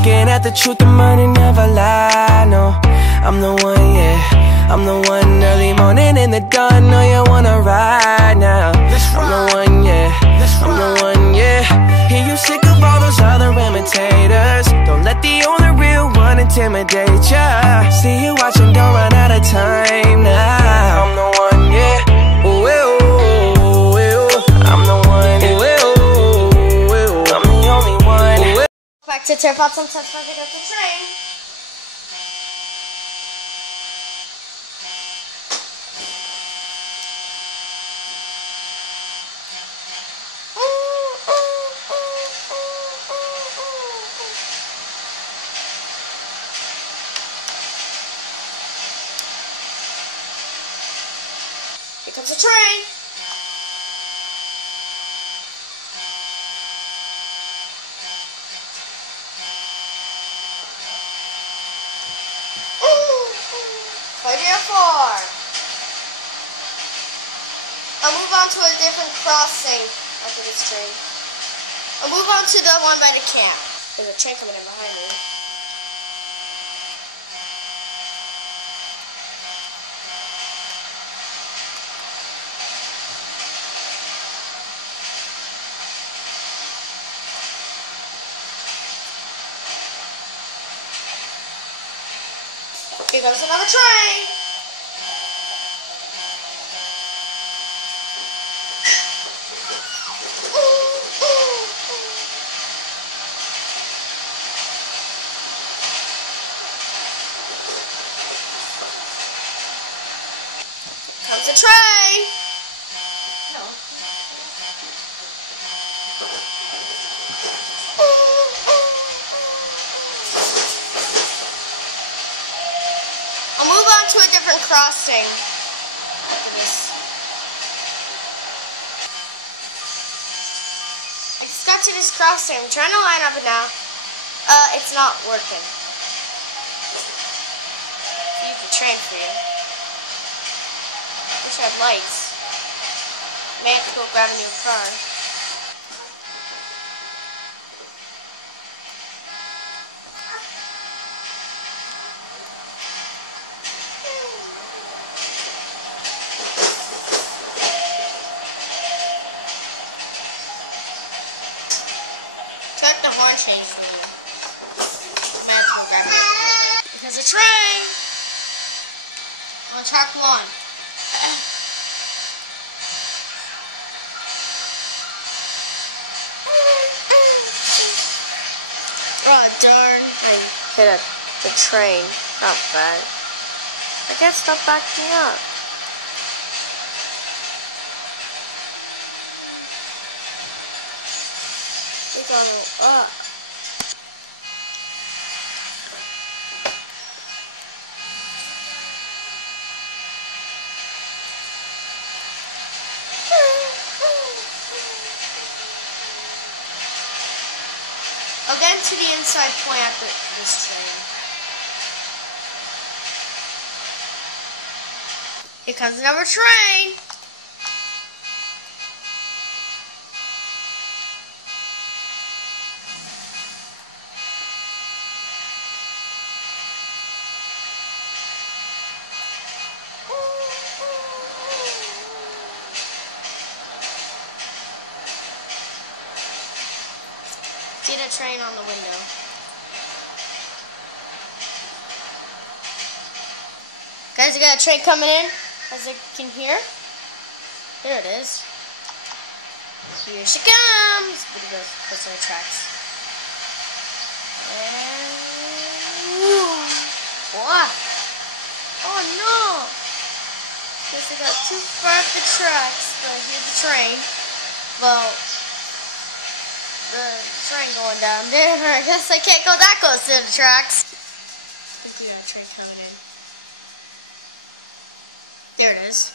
looking at the truth, the money never lie, no. I'm the one, yeah, I'm the one. Early morning in the dawn, know you wanna ride now. I'm the one, yeah, I'm the one, yeah. Hear you sick of all those other imitators. Don't let the only real one intimidate ya. See you watching, don't run out of time now. I'm the one, yeah, ooh, ooh, ooh, ooh. I'm the one, ooh, ooh, ooh. I'm the only one, ooh. Back to Turf Out, sometimes I pick up the train. Here comes the train. I'll move on to a different crossing after this train. I'll move on to the one by the camp. There's a train coming in behind me. Here comes another train. Comes a train. No. I'll move on to a different crossing after this. I just got to this crossing. I'm trying to line up it now. It's not working. Use the train for you. Wish I had lights. May have to go grab a new car. Check the horn change for you. May have to go grab it. Because a train! On track 1. Oh darn, I hit the train. Not bad. I can't stop backing up. It's all up. I'll get to the inside point after this train. Here comes another train. See the train on the window. Guys, we got a train coming in, as you can hear. There it is. Here she comes. We're gonna go to the tracks. And what? Oh no! Guess I got too far off the tracks, but here's the train. Well, the train going down there. I guess I can't go that close to the tracks. I think we got a train coming in. There it is.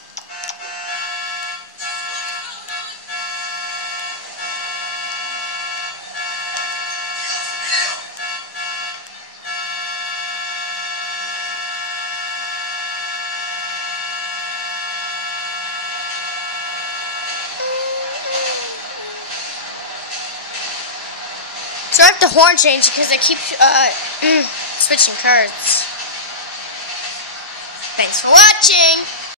So like the horn change because I keep switching cards. Thanks for watching.